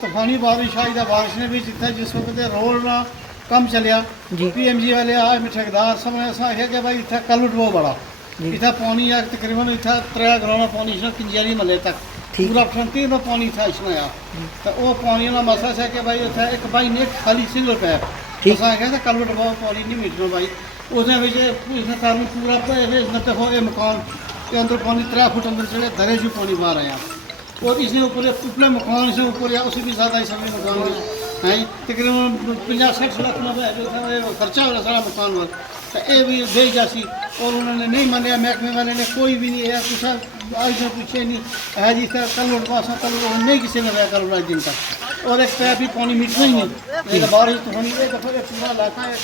तूफानी बारिश आई था। बारिश ने भी जितना जिस वक्त रोड ना कम चलिया PMG वाले आए ठेकेदार सब ऐसा है कि भाई इतना कलवट बहुत बड़ा इतना पानी है तकरीबन इतना 3 ग्राउंड पानी इसमें किंजरी महल तक पूरा फंती में पानी था इसमें यार तो वो पानी का मसला है कि भाई इतना एक भाई ने खाली सिंगल पैप ऐसा है कलवट बहुत पानी नहीं मिलना भाई उसने कारण पूरा देखो ये मकान के अंदर पानी 3 फुट अंदर चले धरे जो पानी बाहर आया और इसने ऊपर उपले मकान से ऊपर या उससे भी ज़्यादा सभी मकान है तकरीबन 50-60 लाख खर्चा हो रहा सारा मकान पर तो ये भी दे जासी और उन्होंने नहीं मानिया महकमे वाले ने कोई भी नहीं है कुछ आज में पूछे नहीं है जी कल पास कल नहीं किसी ने रहा कल दिन तक और एक पैप भी पानी मिटना ही नहीं एक बारिश तो होनी है पूरा इलाका है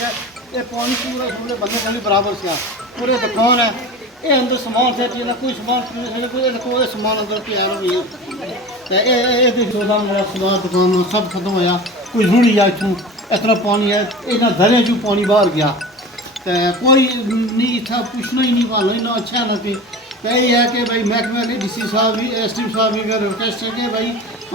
ये पानी पूरा बंदे पानी बराबर से पूरे दुकान है ये अंदर सामान से जिला कोई सामान कोई सामान अंदर पे आया नहीं है तो सामान दुकान सब खत्म होया कोई रुड़ी जा इतों इतना पानी है इतना धरे जो पानी बाहर गया तो कोई नहीं था पूछना ही नहीं वाला ना अच्छा ना कि यही है कि भाई महकमे ने DC साहब भी SDM साहब भी रिक्वेस्ट है कि भाई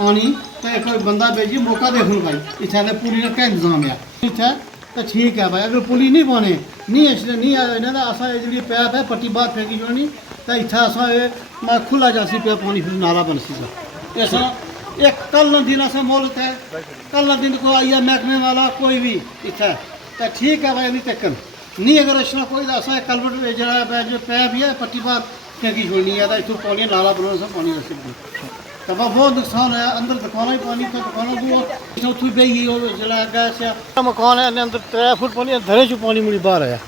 आनी तो कोई बंदा भेजिए मौका देखो भाई इतने पूरी का क्या इंतजाम है इतना तो ठीक है भाई अगर पुली नहीं बने नहीं इसलिए नहीं आया ना असा जी पैप है पट्टी बाहर फेंकी जो नहीं तो इतना असा मैं खुला जासी पे पानी फिर नाला बन सी ऐसा एक कल न दिन ऐसा मोहलत है कल न दिन को आइया महकमे वाला कोई भी इतना तो ठीक है भाई अभी तक नहीं अगर अच्छा कोई ऐसा कलवट जरा जो पैप है पट्टी बाहर फेंकी छोड़नी है तो इतना पानी नाला बनाने से पानी रसी तो बहुत नुकसान है अंदर दुकाना ही पानी का दुकानों को उठी गई और जला गैस मकान है अंदर 3 फुट पानी धरे जो पानी मुड़ी बाहर आया।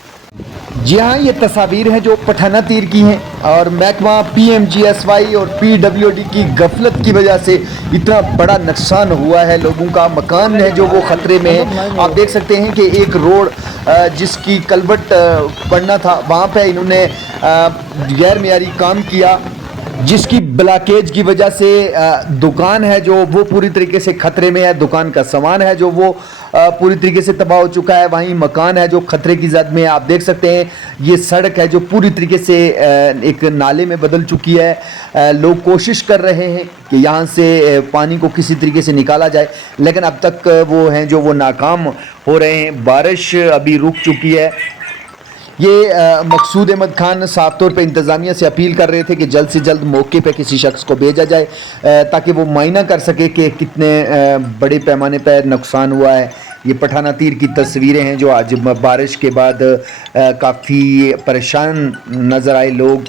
जी हाँ, ये तस्वीर हैं जो पठाना तीर की हैं और महकमा PMGSY और PWD की गफलत की वजह से इतना बड़ा नुकसान हुआ है। लोगों का मकान है जो वो ख़तरे में है। आप देख सकते हैं कि एक रोड जिसकी कलवट पड़ना था वहाँ पे इन्होंने गैर मेयारी काम किया जिसकी ब्लॉकेज की वजह से दुकान है जो वो पूरी तरीके से खतरे में है। दुकान का सामान है जो वो पूरी तरीके से तबाह हो चुका है। वहीं मकान है जो खतरे की जद में है। आप देख सकते हैं ये सड़क है जो पूरी तरीके से एक नाले में बदल चुकी है। लोग कोशिश कर रहे हैं कि यहाँ से पानी को किसी तरीके से निकाला जाए लेकिन अब तक वो हैं जो वो नाकाम हो रहे हैं। बारिश अभी रुक चुकी है। ये मकसूद अहमद खान साफ तौर पे इंतज़ामिया से अपील कर रहे थे कि जल्द से जल्द मौके पे किसी शख्स को भेजा जाए ताकि वो मायना कर सके कि कितने बड़े पैमाने पर नुकसान हुआ है। ये पठाना तीर की तस्वीरें हैं जो आज बारिश के बाद काफ़ी परेशान नज़र आए लोग।